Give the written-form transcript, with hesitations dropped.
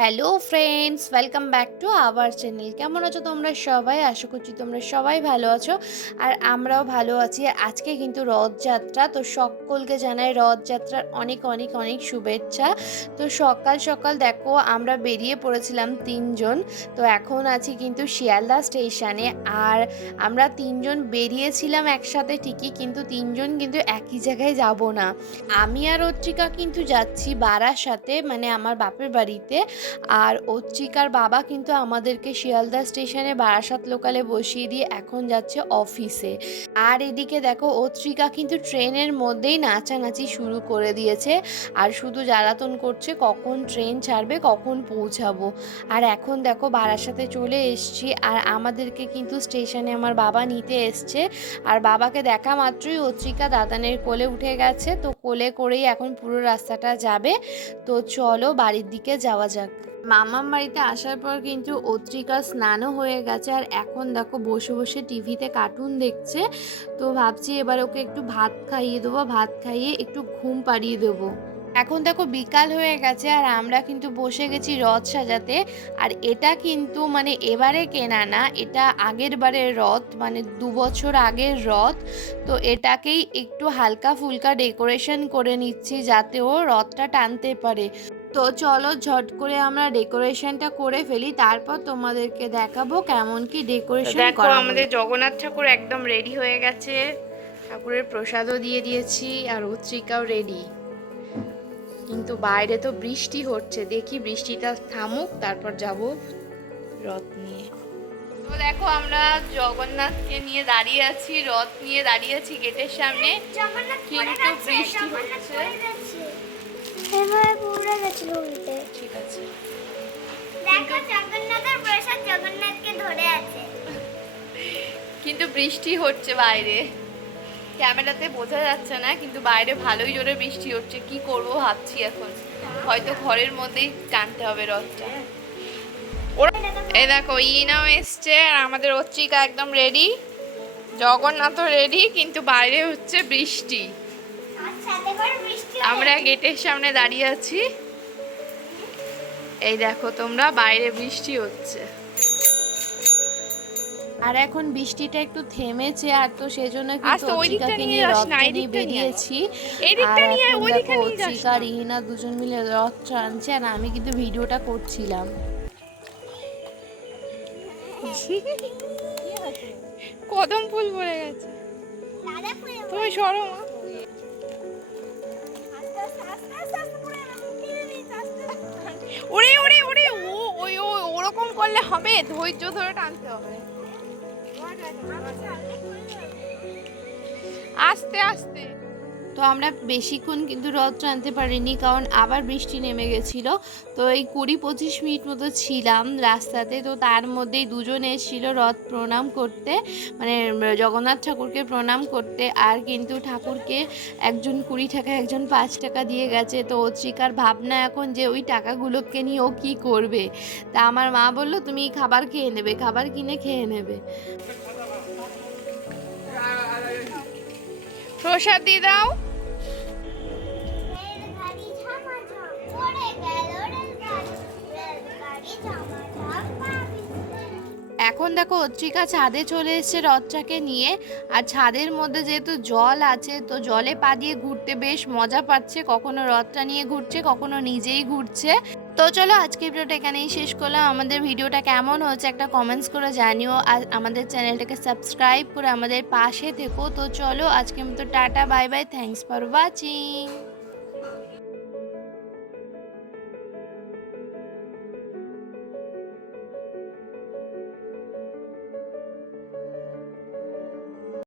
Hello friends, welcome back to our channel. কেমন আছো তোমরা সবাই? আশা করছি তোমরা সবাই ভালো আছো আর আমরাও ভালো আছি। আজকে কিন্তু রথযাত্রা, তো সকলকে জানাই রথযাত্রার অনেক অনেক অনেক শুভেচ্ছা। তো সকাল সকাল দেখো আমরা বেরিয়ে পড়েছিলাম তিনজন। তো এখন আছি কিন্তু শিয়ালদা স্টেশনে। আর আমরা তিনজন বেরিয়েছিলাম একসাথে ঠিকই, কিন্তু তিনজন কিন্তু একই জায়গায় যাব না। আমি আর অত্রিকা কিন্তু যাচ্ছি বারাসাতে, মানে আমার বাপের বাড়িতে। আর অত্রিকার বাবা কিন্তু আমাদেরকে শিয়ালদা স্টেশনে বারাসাত লোকালে বসিয়ে দিয়ে এখন যাচ্ছে অফিসে। আর এদিকে দেখো অত্রিকা কিন্তু ট্রেনের মধ্যেই নাচানাচি শুরু করে দিয়েছে আর শুধু জ্বালাতন করছে কখন ট্রেন ছাড়বে, কখন পৌঁছাবো। আর এখন দেখো বারাসাতে চলে এসছি আর আমাদেরকে কিন্তু স্টেশনে আমার বাবা নিতে এসছে। আর বাবাকে দেখা মাত্রই অত্রিকা দাদানের কোলে উঠে গেছে, তো কোলে করেই এখন পুরো রাস্তাটা যাবে। তো চলো বাড়ির দিকে যাওয়া যাক। মামার বাড়িতে আসার পর কিন্তু অত্রিকার স্নানও হয়ে গেছে আর এখন দেখো বসে বসে টিভিতে কার্টুন দেখছে। তো ভাবছি এবার ওকে একটু ভাত খাইয়ে দেবো, ভাত খাইয়ে একটু ঘুম পাড়িয়ে দেবো। এখন দেখো বিকাল হয়ে গেছে আর আমরা কিন্তু বসে গেছি রথ সাজাতে। আর এটা কিন্তু মানে এবারে কেনা না, এটা আগের বারের রথ, মানে 2 বছর আগের রথ। তো এটাকেই একটু হালকা ফুলকা ডেকোরেশন করে নিচ্ছি যাতে ও রথটা টানতে পারে। তো চলো ঝট করে আমরা ডেকোরেশনটা করে ফেলি, তারপর তোমাদেরকে দেখাবো কেমন কি ডেকোরেশন দেখো করা আমাদের হলো। জগন্নাথ ঠাকুর একদম রেডি হয়ে গেছে, ঠাকুরের প্রসাদও দিয়ে দিয়েছি আর অত্রিকাও রেডি। কিন্তু বাইরে তো বৃষ্টি হচ্ছে, দেখি বৃষ্টিটা থামুক তারপর যাব রথ নিয়ে। তো দেখো আমরা জগন্নাথকে নিয়ে দাঁড়িয়ে আছি, রথ নিয়ে দাঁড়িয়ে আছি গেটের সামনে, কিন্তু বৃষ্টি হচ্ছে। এভাবে পুরো গেছিল উল্টে। ঠিক আছে, দেখো জগন্নাথের প্রসাদ জগন্নাথকে ধরে আছে। কিন্তু বৃষ্টি হচ্ছে বাইরে, ক্যামেরাতে বোঝা যাচ্ছে না, কিন্তু বাইরে ভালোই জোরে বৃষ্টি হচ্ছে। কি করব ভাবছি এখন, হয়তো ঘরের মধ্যেই টানতে হবে রথটা। এই দেখো ইনাও এসছে আর আমাদের অত্রিকা একদম রেডি, জগন্নাথও রেডি, কিন্তু বাইরে হচ্ছে বৃষ্টি। আর সাথে করে বৃষ্টি আমরা গেটের সামনে দাঁড়িয়ে আছি, এই দেখো তোমরা বাইরে বৃষ্টি হচ্ছে। আর এখন বৃষ্টিটা একটু থেমেছে আর তো সেজন্য কিন্তু আচ্ছা, ওই দিকটা অত্রিকাকে নিয়ে নিয়ে যাস না, রথটা এই নিয়ে দিকটা নিয়ে আয়। বেরিয়েছি। এই আর দিকটা নিয়ে আয়, এখন ওই দেখো দিকটা নিয়ে যাস অত্রিকা না। রিহিনা দুজন মিলে রথ টানছে আর আমি কিন্তু ভিডিওটা করছিলাম। কদম ফুল পড়ে গেছে, দাদা পুরো তুমি সরো মা। আস্তে আস্তে আস্তে আস্তে পুরো মুখে দিস আস্তে। ওরে ওরে ওরে, ও ওই ওরকম করলে হবে, ধৈর্য ধরে টানতে হবে, আস্তে আস্তে। তো আমরা বেশিক্ষণ কিন্তু রথ টানতে পারিনি, কারণ আবার বৃষ্টি নেমে গেছিলো। তো এই 20-25 মিনিট মতো ছিলাম রাস্তাতে। তো তার মধ্যেই দুজন এসেছিল রথ প্রণাম করতে, মানে জগন্নাথ ঠাকুরকে প্রণাম করতে। আর কিন্তু ঠাকুরকে একজন 20 টাকা একজন 5 টাকা দিয়ে গেছে। তো অত্রিকার ভাবনা এখন যে ওই টাকাগুলোকে নিয়ে ও কী করবে। তা আমার মা বললো তুমি খাবার খেয়ে নেবে, খাবার কিনে খেয়ে নেবে। প্রসাদ দিয়ে দাও। রেলগাড়ি ঝামাঝম চড়ে গেল রেলগাড়ি ঝামাঝম এখন দেখো অত্রিকা ছাদে চলে এসেছে রথটাকে নিয়ে। আর ছাদের মধ্যে যেহেতু জল আছে, তো জলে পা দিয়ে ঘুরতে বেশ মজা পাচ্ছে, কখনো রথটা নিয়ে ঘুরছে কখনো নিজেই ঘুরছে। তো চলো আজকে ভিডিওটা এখানেই শেষ করলাম। আমাদের ভিডিওটা কেমন হচ্ছে একটা কমেন্টস করে জানিও আর আমাদের চ্যানেলটাকে সাবস্ক্রাইব করে আমাদের পাশে থেকো। তো চলো আজকের মতো tata, bye bye, thanks for watching.